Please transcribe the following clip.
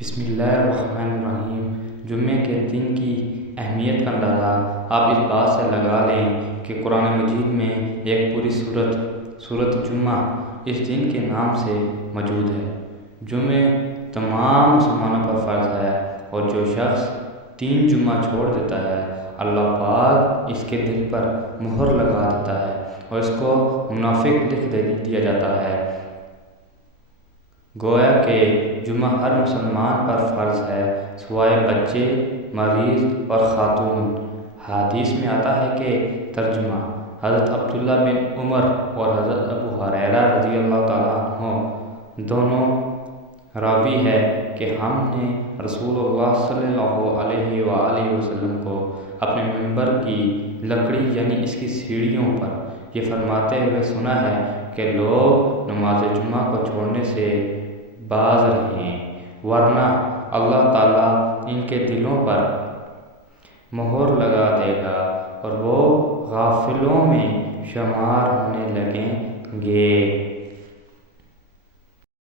بسم اللہ الرحمن الرحیم۔ جمعے کے دن کی اہمیت کا اندازہ آپ اس بات سے لگا لیں کہ قرآن مجید میں ایک پوری سورت جمعہ اس دن کے نام سے موجود ہے۔ جمعہ تمام مسلمانوں پر فرض ہے اور جو شخص 3 جمعہ چھوڑ دیتا ہے اللہ پاک اس کے دل پر مہر لگا دیتا ہے اور اس کو منافق لکھ دیا جاتا ہے۔ گویا کہ جمعہ ہر مسلمان پر فرض ہے سوائے بچے، مریض اور خاتون۔ حدیث میں آتا ہے کہ ترجمہ حضرت عبداللہ بن عمر اور حضرت ابو ہریرہ رضی اللہ تعالیٰ عنہ دونوں راوی ہے کہ ہم نے رسول اللہ صلی اللہ علیہ وآلہ وسلم کو اپنے منبر کی لکڑی یعنی اس کی سیڑھیوں پر یہ فرماتے ہوئے سنا ہے کہ لوگ نماز جمعہ کو چھوڑنے سے باز رہیں ورنہ اللہ تعالیٰ ان کے دلوں پر مہر لگا دے گا اور وہ غافلوں میں شمار ہونے